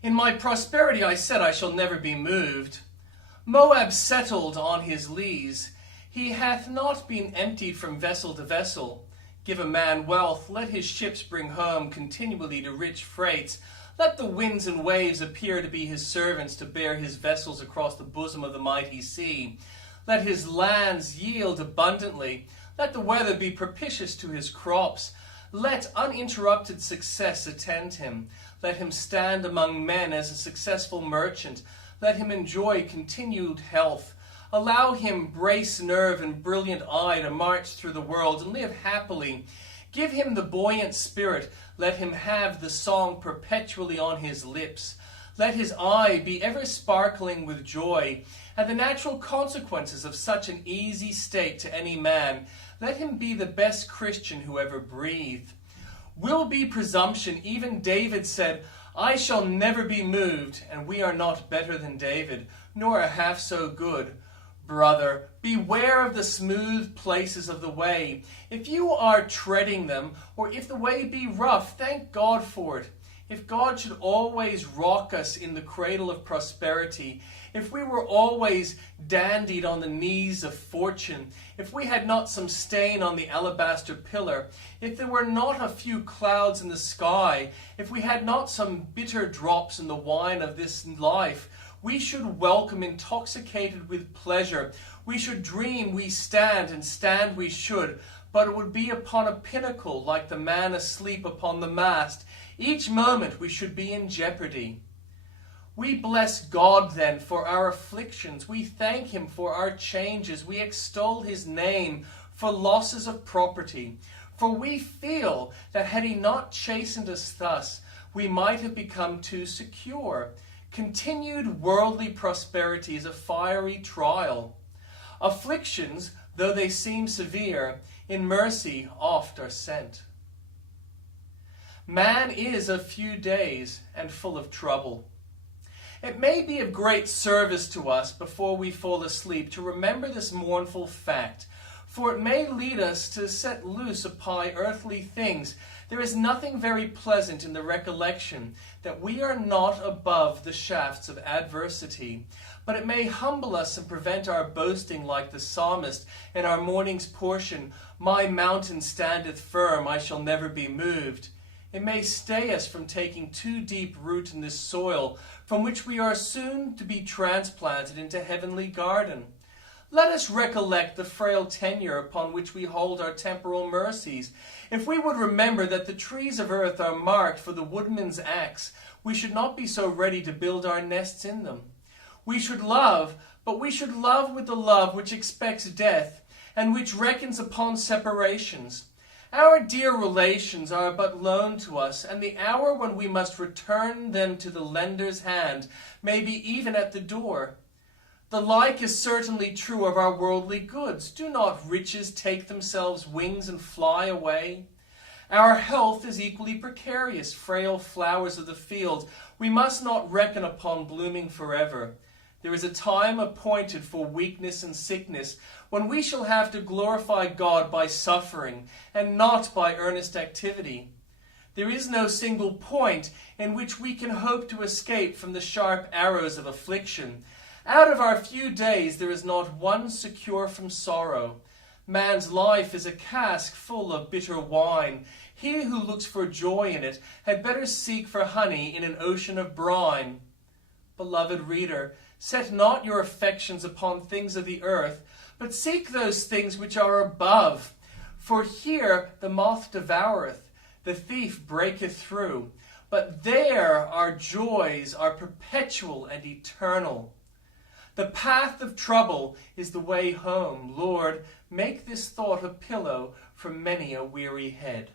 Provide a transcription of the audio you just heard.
In my prosperity I said, I shall never be moved. Moab settled on his lees. He hath not been emptied from vessel to vessel. Give a man wealth, let his ships bring home continually to rich freights. Let the winds and waves appear to be his servants, to bear his vessels across the bosom of the mighty sea. Let his lands yield abundantly. Let the weather be propitious to his crops. Let uninterrupted success attend him. Let him stand among men as a successful merchant. Let him enjoy continued health. Allow him brace nerve and brilliant eye to march through the world and live happily. Give him the buoyant spirit. Let him have the song perpetually on his lips. Let his eye be ever sparkling with joy. And the natural consequences of such an easy state to any man, let him be the best Christian who ever breathed. Will be presumption. Even David said, I shall never be moved, and we are not better than David, nor a half so good. Brother, beware of the smooth places of the way. If you are treading them, or if the way be rough, thank God for it. If God should always rock us in the cradle of prosperity, if we were always dandied on the knees of fortune, if we had not some stain on the alabaster pillar, if there were not a few clouds in the sky, if we had not some bitter drops in the wine of this life, we should welcome intoxicated with pleasure. We should dream we stand, and stand we should, but it would be upon a pinnacle like the man asleep upon the mast. Each moment we should be in jeopardy. We bless God then for our afflictions. We thank him for our changes. We extol his name for losses of property. For we feel that had he not chastened us thus, we might have become too secure. Continued worldly prosperity is a fiery trial. Afflictions, though they seem severe, in mercy oft are sent. Man is of few days and full of trouble. It may be of great service to us before we fall asleep to remember this mournful fact, for it may lead us to set loose upon earthly things. There is nothing very pleasant in the recollection that we are not above the shafts of adversity, but it may humble us and prevent our boasting like the psalmist in our morning's portion, My mountain standeth firm, I shall never be moved. It may stay us from taking too deep root in this soil, from which we are soon to be transplanted into heavenly garden. Let us recollect the frail tenure upon which we hold our temporal mercies. If we would remember that the trees of earth are marked for the woodman's axe, we should not be so ready to build our nests in them. We should love, but we should love with the love which expects death, and which reckons upon separations. Our dear relations are but loaned to us, and the hour when we must return them to the lender's hand may be even at the door. The like is certainly true of our worldly goods. Do not riches take themselves wings and fly away? Our health is equally precarious, frail flowers of the field. We must not reckon upon blooming forever. There is a time appointed for weakness and sickness, when we shall have to glorify God by suffering, and not by earnest activity. There is no single point in which we can hope to escape from the sharp arrows of affliction. Out of our few days there is not one secure from sorrow. Man's life is a cask full of bitter wine. He who looks for joy in it had better seek for honey in an ocean of brine. Beloved reader, set not your affections upon things of the earth, but seek those things which are above. For here the moth devoureth, the thief breaketh through, but there our joys are perpetual and eternal. The path of trouble is the way home. Lord, make this thought a pillow for many a weary head.